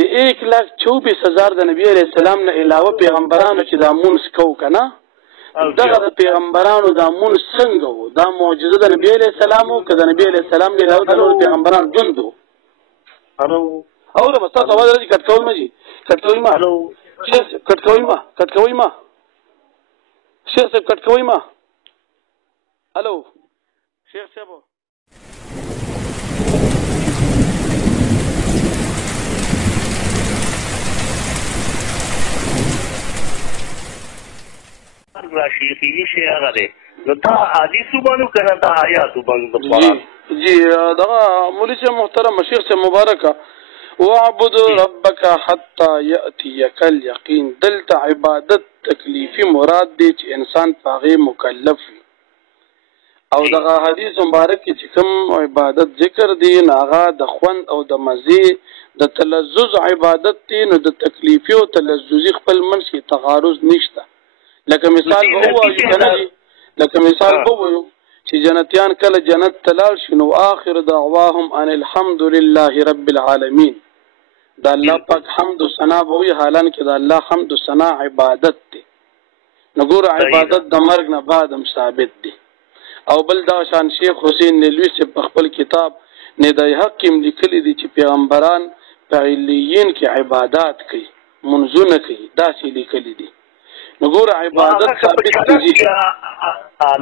د 1,24,000 د نبی علیہ السلام نه علاوه پیغمبرانو چې دا مونږ کو کنه دغه د پیغمبرانو دا مونږ څنګه وو دا معجزه د نبی علیہ السلام او که د نبی علیہ السلام نه علاوه د نور پیغمبرانو ژوند وو او دا مستاس आवाज راځي کټ کوي ما جی کټ کوي ما کټ کوي ما شیخ صاحب کټ کوي ما الو شیخ صاحب راشي شي هغه دی نو تا حدیث وبانو کنه تا آیات وبانو جی دغه مولوی صاحب محترم شیخ صاحب مبارکه واعبد ربك حتى يأتيك اليقين دلته عبادت تکلیفی مراد دی چې انسان پاغه مکلف او دغه حدیث مبارک چې کوم عبادت ذکر دی ناغه د خوند او د مزه د تلذذ عبادت دی نو د تکلیفی او تلذذی خپل منځ کې تعارض نشته لکه مثال هو لکه مثال هو چې جنتیان کله جنت تلال شنو آخر دعواهم ان الحمد لله رب العالمین دا الله پاک حمد و ثنا وی حالان کې دا الله حمد و ثنا عبادت دی نګور عبادت د مرګ نه بعد هم ثابت دی او بل دا شان شیخ حسین نیلوی سے په خپل کتاب ندای حق کې لیکلي دي چې پیغمبران په علیین کې عبادت کوي منځونه کوي دا څه لیکلي دي نګور عبادت ثابت دي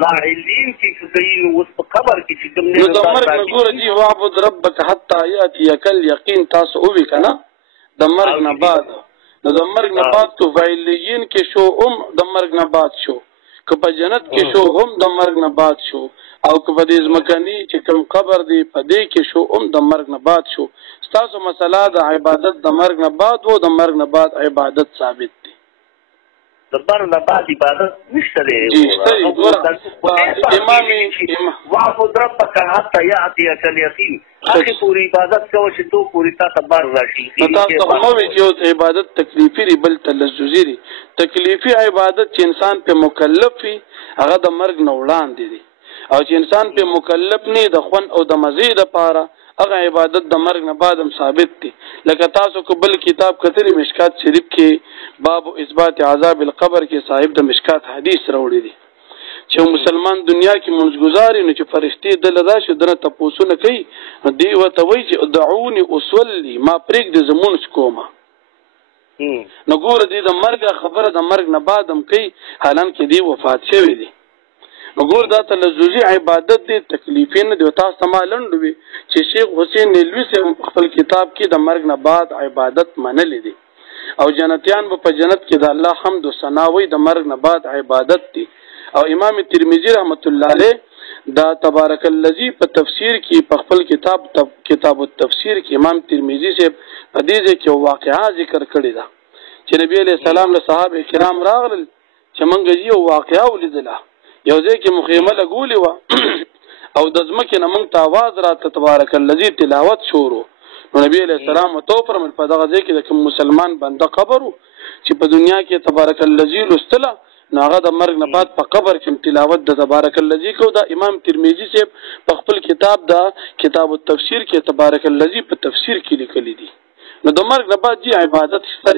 لا علین کې کوي اوس په خبر کې چې کوم نه د مرګ نګور دي واعبد ربک حتا یاتیک الیقین تاسو او وکنا د مرګ نه بعد نو د مرګ نه بعد تو فعلیین کې شو د مرګ نه بعد شو که په جنت کې شو هم د مرګ نه بعد شو او که په دې ځمکني چې کوم قبر دی په دې کې شو د مرګ نه بعد شو تاسو مسله د عبادت د مرګ نه بعد وو د مرګ نه بعد عبادت ثابت دی د مرګ نه بعد عبادت نشته دی امام واعبد ربك حتى يأتيك اليقين اخی پوری عبادت کوي چې تو پوری تا تبار راشي تاسو نو ویو عبادت تکلیفي ری بل تلذذي ری تکلیفي عبادت چې انسان په مکلف وي هغه د مرګ نه وړاندې دي او چې انسان په مکلف نه د خون او د مزید لپاره هغه عبادت د مرګ نه بعد هم ثابت دي لکه تاسو کو بل کتاب کتلی مشکات شریف کې باب اثبات عذاب القبر کې صاحب د مشکات حدیث راوړي دي چې مسلمان دنیا کې منځګزاري نو چې فرشتي دل راشي دنه تاسو نه کوي دی وته وی چې دعوني اصلي ما پرېګ د زمون کومه نو ګوره دې د مرګ خبره د مرګ نه بعد هم کوي حالان کې دی وفات شوی دی نو ګور دا تلذذي عبادت دی تکلیفي نه دی تاسو ما لنډوي چې شیخ حسین نیلوی سے خپل کتاب کې د مرګ نه بعد عبادت منلې دي او جنتیان په جنت کې د الله حمد و ثنا وي د مرګ نه بعد عبادت دي او امام ترمذی رحمت الله علیه دا تبارک الذی په تفسیر کې په خپل کتاب التفسیر کې امام ترمذی سے په دې کې واقعا ذکر کړی دا چې نبی علیہ السلام له صحابه کرام راغلل چې مونږ یو واقعا ولیدله یو ځای کې مخیمه لګولې و او د ځمکې نه مونږ ته आवाज راته تبارک الذی تلاوت شروع نو نبی علیہ السلام تو فرمایل په دغه ځای کې د کوم مسلمان بنده قبر چې په دنیا کې تبارک الذی لستله ناغه د مرګ نه بعد په قبر کې تلاوت د تبارک الذی کو دا امام ترمذی سے په خپل کتاب دا کتاب التفسیر کې تبارک الذی په تفسیر کې لیکلی دي نو د مرګ نه بعد جی عبادت شته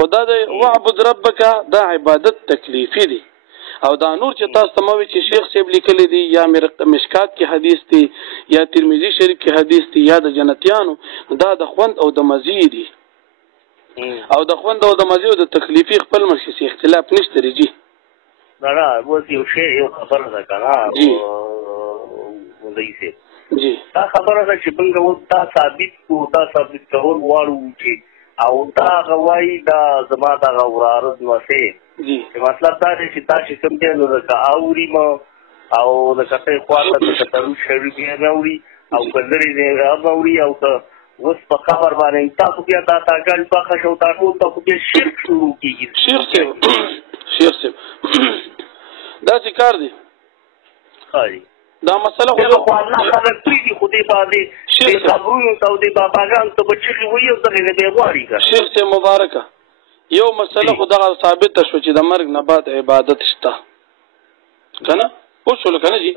خدا دې واعبد ربک دا عبادت تکلیفی دي او دا نور چې تاسو تموي چې شیخ صاحب لیکلی دي یا مشکات کې حدیث دي یا ترمذی شریف کې حدیث دي یا د جنتیانو دا د خوند او د مزید دي او د خوند او د مزید د تکلیفي خپل مرشي اختلاف نشته ریږي دا اوس یو شی یو خبره ده کنه ولې سي جی دا خبره ده چې څنګه تا ثابت کول غواړو چې او دا غوای دا زما دا غوړارز نو سي جی مطلب دا دی چې تاسو کوم ته نو دا اوري ما او د کته خواته د ترو شری بیا اوري او کله دې اوري او اوس په خبر باندې تاسو بیا دا تاګل په خښو تاسو ته په شرک شروع کیږي شرک دا ذکر دي خالي دا مسله خو الله خلک پریدي خو دې باندې شرک خبرونو ته دې باباګان ته بچي وي او دغه دې غواړي کا شرک مبارکه یو مسله خو دا ثابت شو چې د مرګ نه بعد عبادت شته کنه اصول کنه جی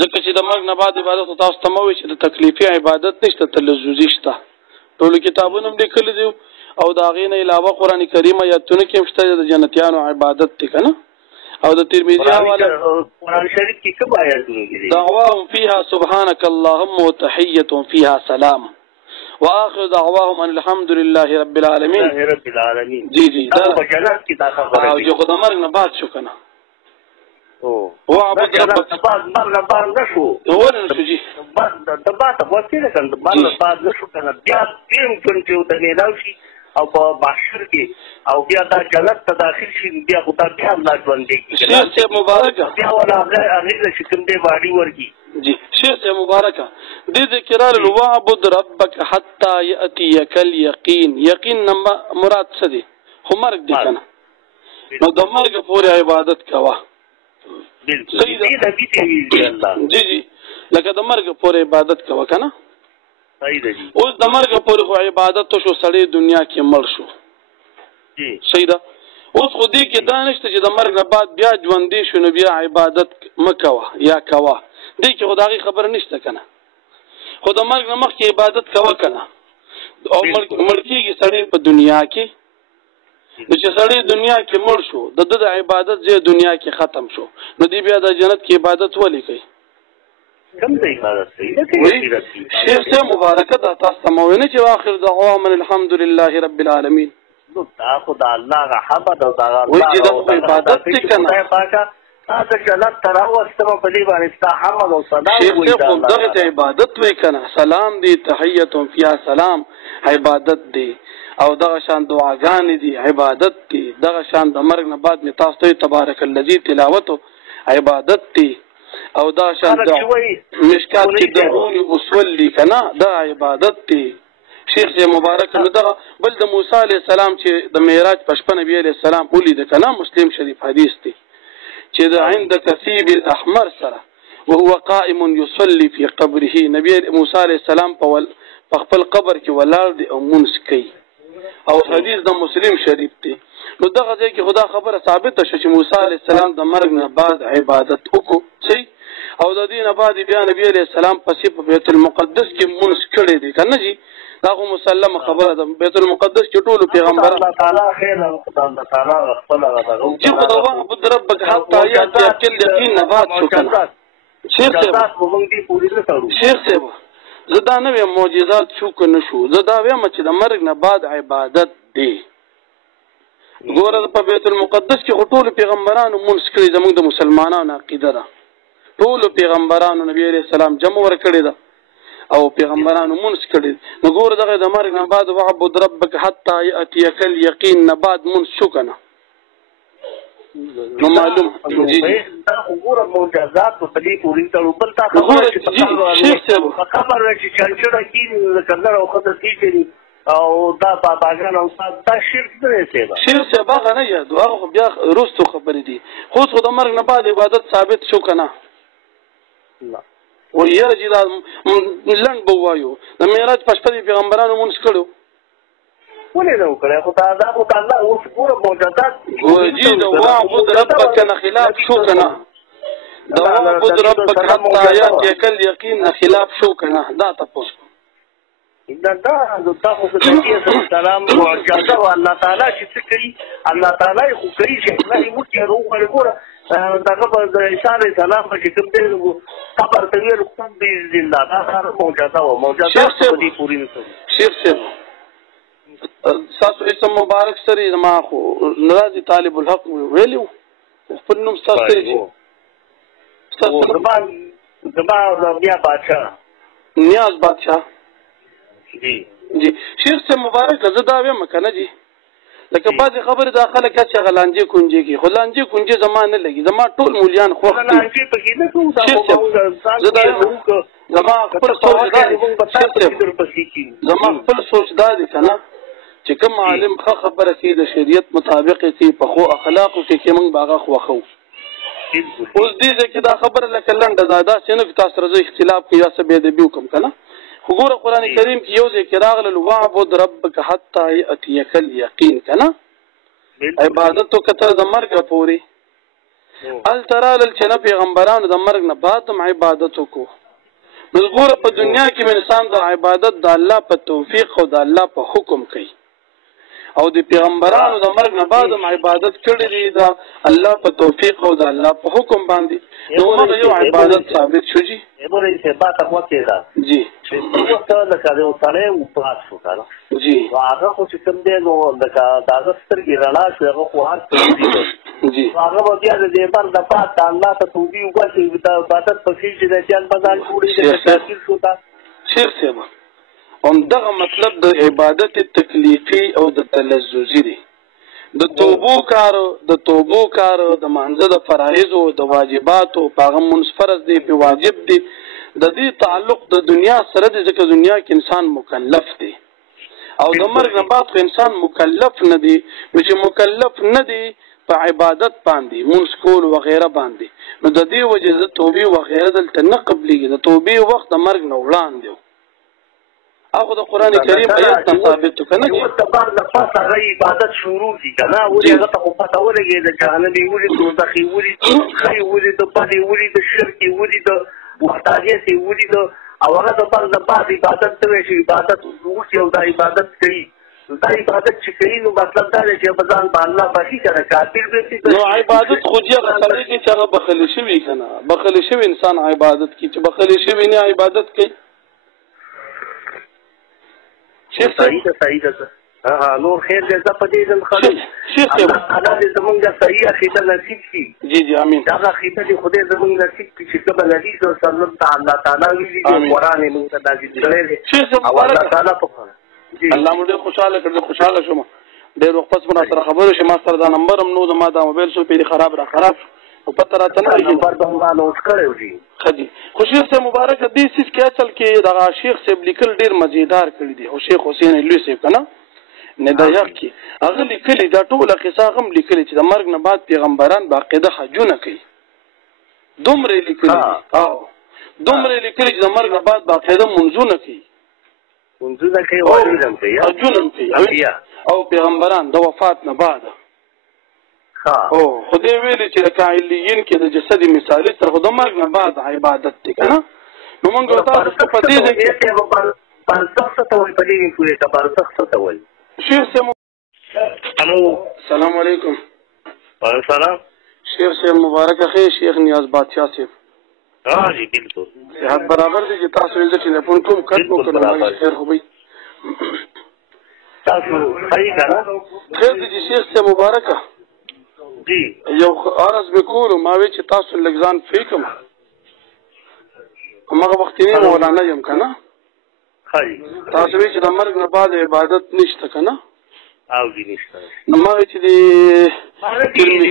ځکه چې د مرګ نه بعد عبادت تاسو ته موي چې د تکلیفي عبادت نشته تلذذي شته ټول کتابونه هم لیکلي دي او د هغې نه علاوه قرآن کریم آیاتونه کې هم شته د جنتیانو عبادت دی که نه او د ترمذي حواله قرآن شریف کې کوم آیاتونه دي دعواهم فيها سبحانك اللهم وتحيتهم فيها سلام واخر دعواهم ان الحمد لله رب العالمين رب العالمین جی جی دا په جنت کې دا خبره او جو خدای مرګ نه بعد شو کنه او عبد ربك بعد نشو ورن شو جی بعد وسیله کنه بعد نشو کنه بیا دیم کنه ته نه راوشي او په بشر کې او بیا دا جنت ته داخل شي بیا خدای بیا الله ژوند دی شیخ سے مبارکه بیا ولا هغه شکم دی باندې ورکی جی شیخ سے مبارکه دې ذکرار الوعبد ربك حتى ياتيك اليقين یقین مراد څه دی خو مرګ دی کنه نو د مرګ پورې عبادت کوه بالکل دې د دې الله جی جی لکه د مرګ پورې عبادت کوه کنه صحیح دی اوس د مرګ پورې خو عبادت شو سړی دنیا کې مړ شو جی صحیح ده اوس خو دې کې دا نشته چې د مرګ نه بعد بیا ژوندی شو نو بیا عبادت مکوه یا کوه دې کې خو د هغې خبره نشته که نه خو د مرګ نه مخکې عبادت کوه که نه او مړ کېږي سړی په دنیا کې نو چې سړی دنیا کې مړ شو د ده د عبادت ځای دنیا کې ختم شو نو دې بیا د جنت کې عبادت ولې کوي کم ته عبادت کوي شیخ صاحب مبارکه دا تاسو ته مو وینئ چې آخر دعواهم الحمد لله رب العالمین نو دا خو د الله حمد او د الله عبادت دي کنه تاسو جنت ته راوستم په دې باندې ستا حمد او ثنا وایي دا دغه عبادت وای کنه سلام دی تحیتهم فیا سلام عبادت دی او دغه شان دعاګانې دي عبادت دي دغه شان د مرګ نه بعد می تاسو ته تبارک الذی تلاوت عبادت دي او دا شان د مشکات کې دعونی اصول کنه دا عبادت دي شیخ سے مبارک نو دا بل د موسی علیہ السلام چې د معراج په شپه نبی علیہ السلام ولید کنه مسلم شریف حدیث دی چې د عند کثیب الاحمر سره وهو قائم يصلي في قبره نبی موسی علیہ السلام په خپل قبر کې ولاړ دی او منس کوي او حدیث د مسلم شریف دی نو دغه ځای کې خدا خبره ثابته شو چې موسی علیہ السلام د مرګ نه بعد عبادت وکړو او د دې نه بعد بیا نبی علیہ السلام پسې په بیت المقدس کې منس کړی دی کنه جی دا خو مسلمه خبره ده بیت المقدس کې ټول پیغمبر الله تعالی خیر الله تعالی خپل غو چې خدای عبد ربک حتا یاتیک الیقین بعد شو کنه شیخ صاحب موږ دې پوری نه کړو شیخ صاحب زدا نه معجزات شو کنه شو زدا وایم چې د مرګ نه بعد عبادت دی ګوره په بیت المقدس کې ټول پیغمبرانو منس کړی زموږ د مسلمانانو عقیده ده ټول پیغمبرانو نبی علیہ السلام جمع ور کړی ده او پیغمبرانو منس کړی نو ګوره دغه د مرګ نه بعد وعبد ربک حتا یاتیک الیقین نه بعد منس شو کنه نو معلوم جی دا ګوره معجزات په دې پوری ته بل تا خبره چې شیخ صاحب خبر چې چلچړه کې کله او خدای کیږي او دا باغان او دا شرک دی شیخ صاحب هغه نه یادو هغه بیا رستو خبرې دي خو د مرګ نه بعد عبادت ثابت شو کنه او یاره چې دا لنډ به ووایو د معراج په شپه پیغمبرانو منس کړو ولې نه وکړی خو دا خو د الله اوس ګوره معجزات جی د وعبد ربک نه خلاف شو کنه د وعبد ربک حتی یاتیک الیقین نه خلاف شو کنه دا تاسو دا تاسو ته چې سلام معجزه او الله تعالی چې کوي الله تعالی خو کوي چې الله یې موږ روغ ګوره دغه په عیسی علیه السلام چې کوم دی خبر ته ویل کوم دی زنده دا معجزه او معجزه دې پوری نه کړي شیخ صاحب تاسو اسم مبارک سره زما خو ناراضي طالب الحق ویلو خپل نوم تاسو ته زما بیا بادشاہ نیاز بادشاہ جی جی شیخ سے مبارک زدا ویم کنه جی لکه بعض خبر داخله کې چې غلانجي کونجي کې خلانجي کونجي زمانه لګي زما ټول مولیان خو غلانجي پکې نه کوم زما خپل سوچ زما خپل سوچ دا دي کنه چې کوم عالم خبره کوي د شریعت مطابق کوي په خو اخلاق کې موږ باغه خوخو اوس دې چې دا خبره لکه لنډه زاده څنګه تاسو راځي اختلاف کې یا څه به دې وکم کنه وګوره قرآن کریم کې یو ذکر راغلی وعبد ربک حتی یاتیک الیقین کنه عبادت وکړه د مرګ پورې ال ترال چې نه پیغمبرانو د مرګ نه بعد هم عبادت وکړو ګوره په دنیا کې انسان د عبادت د الله په توفیق او د الله په حکم کوي او د پیغمبرانو د مرګ نه بعد هم عبادت کړی دی د الله په توفیق او د الله په حکم باندې نو هغه یو عبادت ثابت شو جی جی ته لکه یو سړی وپاس شو کنه جی هغه خو چې کوم دی نو لکه د هغه سترګې رڼا شو هغه خو هر څه جی هغه به بیا د دې بر د پات الله ته توبې وکړي د عبادت په شي چې د جان بازار جوړي د تاثیر شو تا شیخ صاحب هم دغه مطلب د عبادت تکلیفي او د تلذذي دی د توبو کارو د مانزه د فرایض او د واجباتو په منفرض دی په واجب دی د دې تعلق د دنیا سره د ځکه دنیا کې انسان مکلف دی او د مرګ نه بعد انسان مکلف نه دی چې مکلف نه دی په عبادت باندې منځ کول وغیرہ باندې نو د دې وجه د توبې وغیرہ دلته نه قبلېږي د توبې وخت د مرګ نه وړاندې هغه د قران کریم آیات ثابت کنه چې تبار د پاسه غي عبادت شروع دي کنه ولې هغه ته پته ولګي د جهنم ولې دوزخي ولې خي ولې د پدې ولې د شرک ولې د محتاجه سي ولې د او هغه د پر د پاسه عبادت ته شي عبادت وکړي او د عبادت کوي دا عبادت چې کوي نو مطلب دا دی چې بزان په الله باندې کنه کافر به نو عبادت خو دې هغه سره کې چې هغه بخل شوی کنه بخل شوی انسان عبادت کوي چې بخل شوی نه عبادت کوي صحیح ده ها نور خیر دې په دې ځل خلک الله تعالی دې زمونږه صحیح عقیده نصیب کړي جی جی امين دا عقیده دې خدای زمونږ نصیب کړي چې کله نبی صلی الله علیه وسلم الله تعالی ویلي قرآن یې موږ ته نازل کړی او الله تعالی په جی الله موږ خوشاله کړل خوشاله شوم ډېر وخت پس مونږ سره خبرو شي ما سره دا نمبر هم نو ما دا موبایل شو پیری خراب او پته راته نه نمبر به ما نوٹ کړو جی خدي خو شیخ سے مبارک دې سیس کې اصل کې دا شیخ سے لیکل ډېر مزیدار کړی دی او شیخ حسین لوی صاحب کنه نه دا یو کې هغه لیکلي دا ټول قصه هم لیکلي چې د مرګ نه بعد پیغمبران باقاعده حجونه کوي دومره لیکلي او دومره لیکلي چې د مرګ نه بعد باقاعده منځونه کوي منځونه کوي واجب دي حجونه کوي او پیغمبران د وفات نه بعد او خدای ویلي چې د کاهلیین کې د جسد مثالي تر خو د مرګ نه بعد عبادت دي کنه نو موږ تاسو په دې کې پرسخت ته وایي په دې کې ته پرسخت ته وایي شیخ سے الو السلام علیکم وعلیکم السلام شیخ سے مبارک خیر شیخ نیاز بادشاہ صاحب ها جی بالکل صحت برابر دي چې تاسو یې ټلیفون کوم کټو کړو خیر خو به تاسو صحیح کړه خیر دي شیخ سے مبارک جی یو عرض وکولو ما وی چې تاسو لګزان فیکم هغه وختینه مولانا یم کنه خای تاسو وی چې د مرګ نه بعد عبادت نشته کنه او دي نشته نو ما چې دی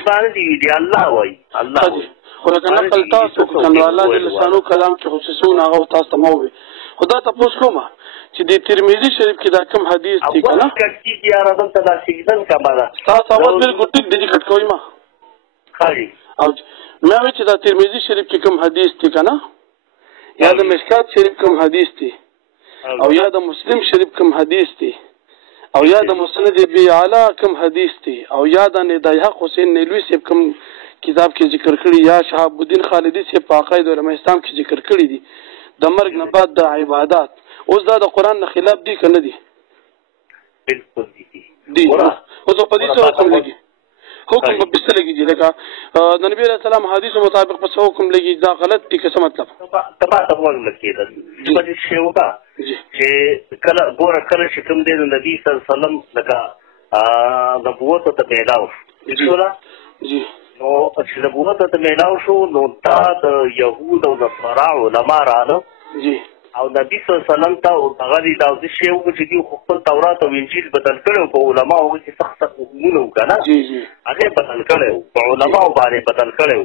باندې الله وای الله وای ولکه نقل تاسو کوم الله جل شانو کلام کې خصوصون هغه تاسو ته مو خدا تاسو کومه چې د ترمذی شریف کې دا کوم حدیث دی کنه کټی دی راځم ته دا سیدن کماله تاسو اول بالکل ټیک دی کټ کوی ما خای او مې وی چې دا ترمذی شریف کې کوم حدیث دی کنه یا د مشکات شریف کوم حدیث دی او یا د مسلم شریف کوم حدیث دی او یا د مسند ابي اعلی کوم حدیث دی او یا د ندایح حسین نیلوی صاحب کوم کتاب کې ذکر کړی یا شهاب الدین خالدی صاحب په عقاید علماء اسلام کې ذکر کړی دی د مرګ نه بعد د عبادت اوس دا د قران نه خلاف دی کنه دی بالکل دی اوس په دې څه حکم لګي حکم په بسته لګي لکه د نبی رسول الله حدیث مطابق په حکم لګي دا غلط دی څه مطلب تبا تبول لکه دا په دې شی وکا چې کله ګوره کله چې کوم دی نبی صلی الله علیه وسلم لکه نبوت ته پیداو جی نو چې نبوت ته پیداو شو نو تا د يهود او نصارا علما راغله جی او نبی صلی الله علیه وسلم ته او هغه دې دا شی وکړي چې دی خپل تورات او انجیل بدل کړو په علما او چې سخت حکمونه وکړه جی جی هغه بدل کړو په علما باندې بدل کړو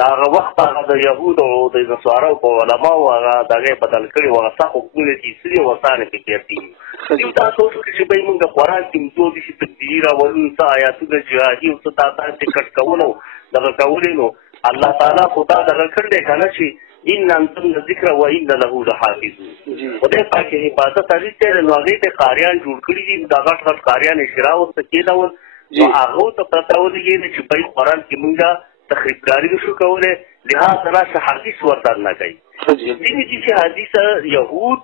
دا هغه وخت هغه د يهود او د نصارا په علما او هغه دغه بدل کړو هغه سخت حکمونه چې سړي وسانه کې کېږي یو تاسو چې به موږ قرآن کې دوه دي تدبیر او څه آیاتونه جهادي او څه تاسو ته کټ کوو دغه کولینو الله تعالی خدا دغه کړل کنه چې ان انتم ذکر و ان له لحافظون خدای پاک عبادت لري چې لوګي ته قاریان جوړ کړی دي دا غټ قاریان اشراء او تکیدا و هغه ته پتا ولګي چې په قرآن کې مونږه تخریبکاری شو کوله لہذا راشه حدیث ورته نه کوي ځینې چې حدیث یهود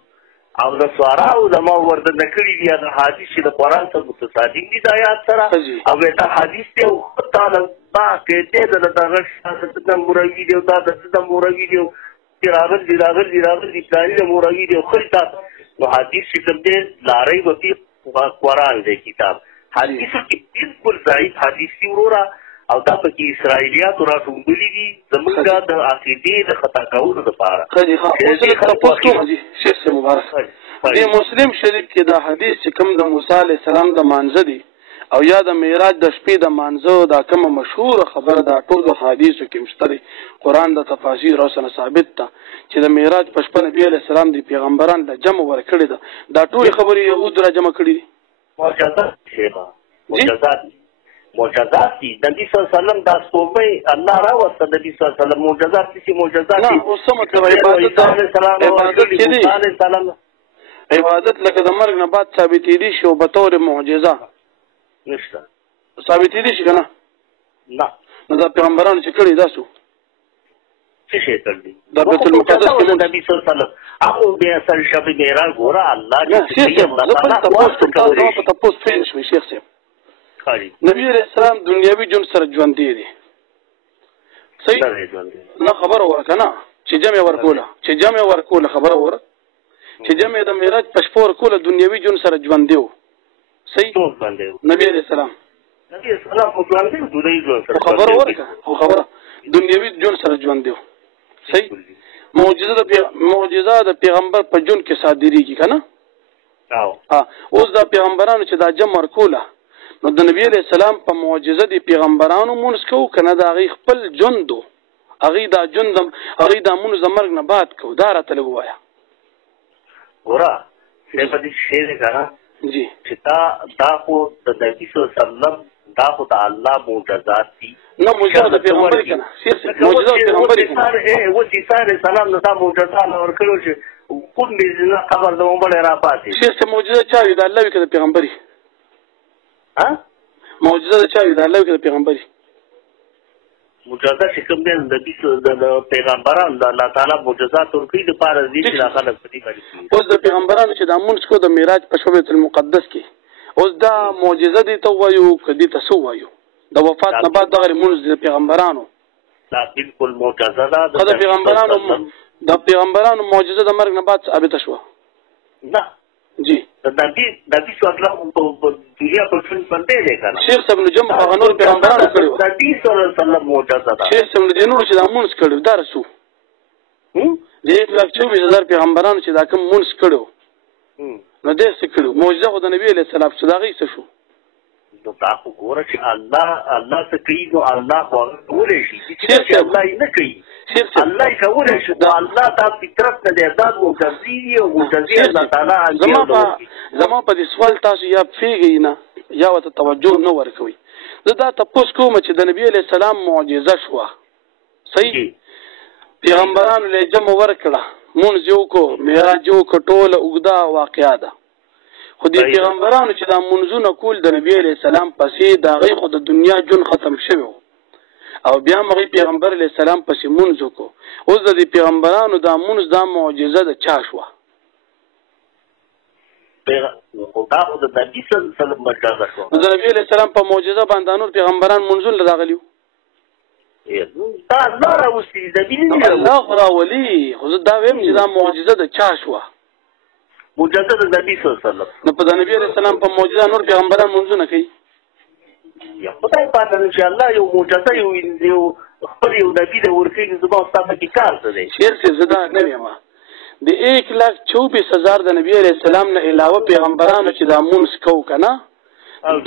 او د سوارا او د ما ورته نکړي دي د حدیث چې د قرآن سره متصادم دي د آیات سره او دا حدیث ته تعالی با کې د دغه د مروي دی او د مروي دی راغل دي پلاني مروي دی خو نو حدیث چې کوم دی لارې وتی قرآن دی کتاب حدیث کې بالکل ضعیف حدیث دی ورورا او دا پکې اسرائیلیات راټومبلي دي زمونږ د عقیدې د خطا کولو لپاره شیخ مبارک د مسلم شریف کې دا حدیث چې کوم د موسی علیه السلام د مانزه دی او یا د معراج د شپې د مانزه دا کومه مشهوره خبره دا ټول د حدیثو کې مشتري قرآن د تفاسیر او سره ثابت ده چې د معراج په شپه نبی علیه السلام د پیغمبران د جمع ورکړي ده دا ټول خبرې یهود را جمع کړي دي معجزات دي د نبی صلی الله علیه وسلم دا سپوږمۍ الله راوسته د نبی صلی الله علیه وسلم معجزات دي معجزات دي اوس مطلب عبادت لکه د مرګ نه بعد ثابتې دي شي او به طور معجزه نشته ثابتې دي شي که نه نو دا پیغمبرانو چې کړي دا څه څه شی کړي د بیت المقدس کې نبی صلی الله علیه وسلم هغه بیا سر شب معراج ګوره الله دې په تپوس فین شوي شیخ صاحب نبی علیہ السلام دنیاوی جون سره ژوندی دی صحیح نه خبره ورکه نه چې جمع ورکوله خبره ورک چې جمع د معراج په شپه ورکوله دنیاوی جون سره ژوندی و صحیح نبی علیہ السلام خبره ورکه خو خبره دنیاوی جون سره ژوندی و صحیح معجزه د پیغمبر په جون کې صادریږي که نه اوس دا پیغمبرانو چې دا جمع ورکوله نو د نبی علیہ السلام په معجزه دی پیغمبرانو مونږ کوو کنه دا هغه خپل ژوند هغه دا ژوند هغه دا مونږ د مرګ نه بعد کوو دا راته لږ ووایه ګوره په دې شی دی که نه جی چې دا خو د نبي صلی الله علیه وسلم دا خو د الله معجزات دي نه معجزه د پیغمبر که نه معجزه د پیغمبر که نه اوس عیسی علیه السلام نه دا معجزه ورکړو چې کوم دې قبر د ومبړی را پاتې شیخ معجزه چا وي د الله وي که د پیغمبري معجزه د چا وي د الله وي که د پیغمبري معجزه چې کوم دی د پیغمبرانو د الله تعالی معجزات ورکوي دپاره دي چې دا خلک په دې باندې کوي اوس د پیغمبرانو چې دا مونځ کو د معراج په شپه بیت المقدس کې اوس دا معجزه دي ته ووایو که دې ته څه ووایو د وفات نه بعد دغه مونځ د پیغمبرانو دا بالکل معجزه ده د پیغمبرانو معجزه د مرګ نه بعد ثابته شوه نه جی نبی صلی الله په دنیا په ژوند باندې دی کنه شیخ صاحب نو جمع هغه نور پیغمبرانو کړو نبی صلی الله علیه وسلم معجزه ده شیخ صاحب د نور چې دا مونږ کړو دا رسو د 1,24,000 پیغمبرانو چې دا کوم مونږ کړو نو دې څه کړو معجزه خو د نبی علیه السلام چې دا غي څه شو نو دا خو ګوره چې الله څه کوي نو الله خو کولی شي چې الله یې نه کوي الله یې کولی شي نو الله دا فطرت نه دی دا معجزې دي او معجزې الله تعالی زما په دې سوال تاسو یا پوهېږئ نه یا ورته توجه نه ورکوئ زه دا تپوس کوم چې د نبي علیه السلام معجزه شوه صحیح پیغمبرانو له جمع ورکړه مونځ یې وکړو معراج یې وکړو ټوله اوږده واقعه ده خو دې پیغمبرانو چې دا منځونه کول د نبی علیه السلام پسې د هغې خو د دنیا ژوند ختم شوی او بیا هم هغې پیغمبر علیه السلام پسې مونځ وکړو اوس د دې پیغمبرانو دا مونځ دا معجزه د چا شوه دا خو د نبي صلی الله علیه وسلم معجزه شوه نو د نبي علیه السلام په معجزه باندې نور پیغمبران مونځونه راغلي وو دا الله راوستي الله خو راولي خو زه دا ویم چې دا معجزه د چا شوه معجزه د نبی صلی الله علیه وسلم نو په د نبی علیه السلام په معجزه نور پیغمبران مونځونه کوي یا خدای پاک چې الله یو معجزه یو خپل یو نبی د ورکړي زما استاد کې کار څه دی شیخ زه دا نه یم د 1,24,000 د نبی علیه السلام نه علاوه پیغمبرانو چې دا مونځ کوو که نه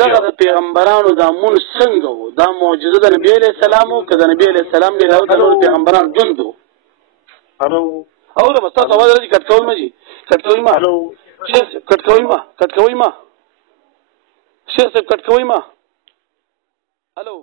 دغه د پیغمبرانو دا مونځ څنګه و دا معجزه د نبی علیه السلام و که د نبی علیه السلام نه علاوه د نور پیغمبران ژوند و او دا بس تاسو اواز راځي کټ کول مه جي کټ کوئ ما شیخ کټ کوئ ما شیخ صاحب کټ کوئ ما هلو